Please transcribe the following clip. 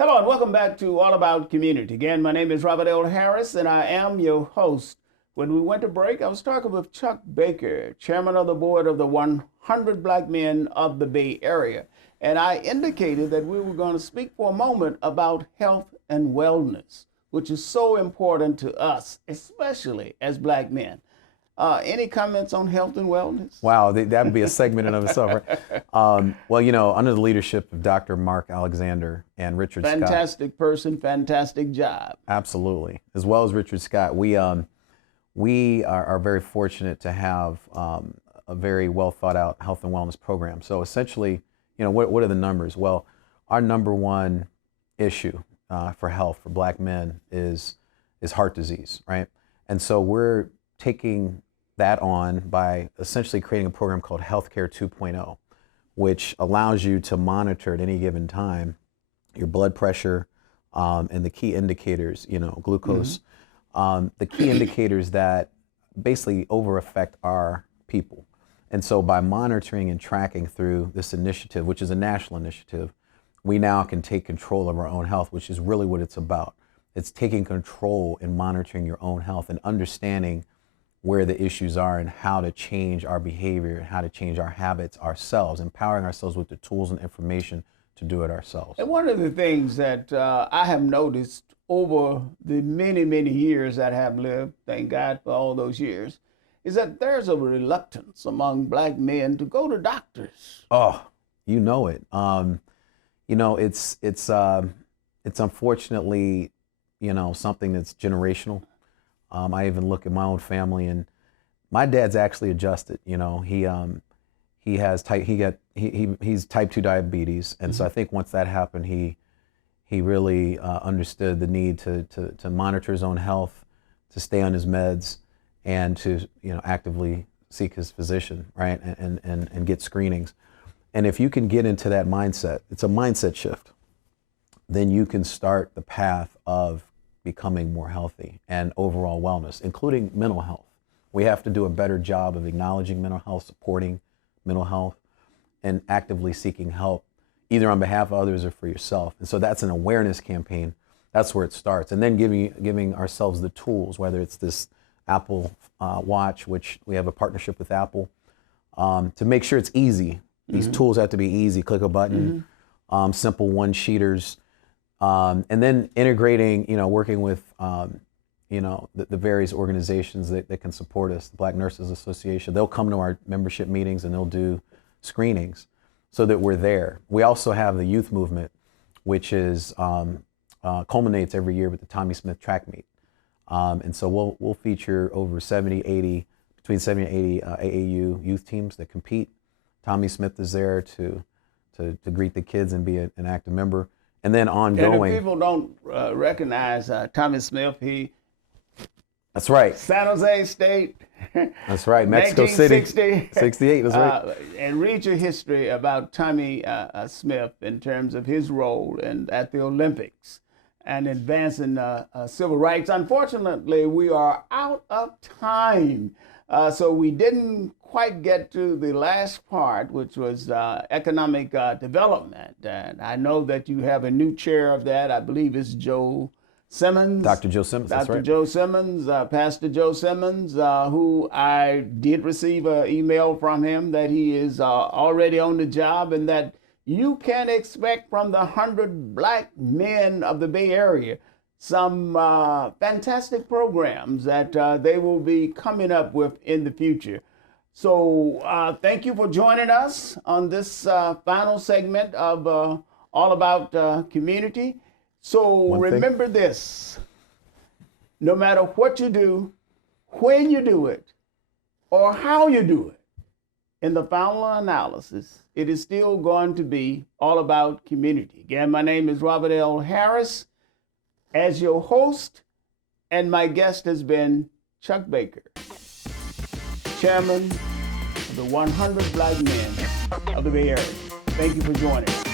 Hello and welcome back to All About Community. Again, my name is Robert L. Harris and I am your host. When we went to break, I was talking with Chuck Baker, chairman of the board of the 100 Black Men of the Bay Area. And I indicated that we were going to speak for a moment about health and wellness, which is so important to us, especially as Black men. Any comments on health and wellness? Wow, that would be a segment in of itself. Right? Well, you know, under the leadership of Dr. Mark Alexander and Richard Scott. Fantastic person, fantastic job. Absolutely. As well as Richard Scott, we are very fortunate to have a very well thought out health and wellness program. So essentially, you know, what are the numbers? Well, our number one issue for health for Black men is heart disease, right? And so we're taking that on by essentially creating a program called Healthcare 2.0, which allows you to monitor at any given time your blood pressure and the key indicators, you know, glucose, the key indicators that basically over affect our people. And so by monitoring and tracking through this initiative, which is a national initiative, we now can take control of our own health, which is really what it's about. It's taking control and monitoring your own health and understanding where the issues are and how to change our behavior and how to change our habits ourselves, empowering ourselves with the tools and information to do it ourselves. And one of the things that I have noticed over the many, many years that I have lived, thank God for all those years, is that there's a reluctance among Black men to go to doctors. Oh, you know it. You know, it's unfortunately, you know, something that's generational. I even look at my own family, and my dad's actually adjusted. You know, he's type 2 diabetes, and so I think once that happened, he really understood the need to monitor his own health, to stay on his meds, and to, you know, actively seek his physician, right, and get screenings. And if you can get into that mindset, it's a mindset shift, then you can start the path of becoming more healthy and overall wellness, including mental health. We have to do a better job of acknowledging mental health, supporting mental health, and actively seeking help, either on behalf of others or for yourself. And so that's an awareness campaign. That's where it starts. And then giving ourselves the tools, whether it's this Apple Watch, which we have a partnership with Apple, to make sure it's easy. These tools have to be easy. Click a button, simple one-sheeters. And then integrating, you know, working with, you know, the various organizations that can support us. The Black Nurses Association, they'll come to our membership meetings and they'll do screenings so that we're there. We also have the youth movement, which is culminates every year with the Tommy Smith track meet. And so we'll feature over between 70 and 80 AAU youth teams that compete. Tommy Smith is there to greet the kids and be an active member. And then ongoing. And if people don't recognize Tommy Smith, That's right. San Jose State. That's right. Mexico City. 68. That's right. And read your history about Tommy Smith in terms of his role at the Olympics and advancing civil rights. Unfortunately, we are out of time. So we didn't quite get to the last part, which was economic development. And I know that you have a new chair of that. I believe it's Joe Simmons. Dr. Joe Simmons, that's right. Dr. Joe Simmons, Pastor Joe Simmons, who I did receive an email from him that he is already on the job and that you can expect from the 100 Black men of the Bay Area some fantastic programs that they will be coming up with in the future. So thank you for joining us on this final segment of All About Community. So remember this, no matter what you do, when you do it, or how you do it, in the final analysis, it is still going to be all about community. Again, my name is Robert L. Harris as your host, and my guest has been Chuck Baker, chairman of the 100 Black Men of the Bay Area. Thank you for joining us.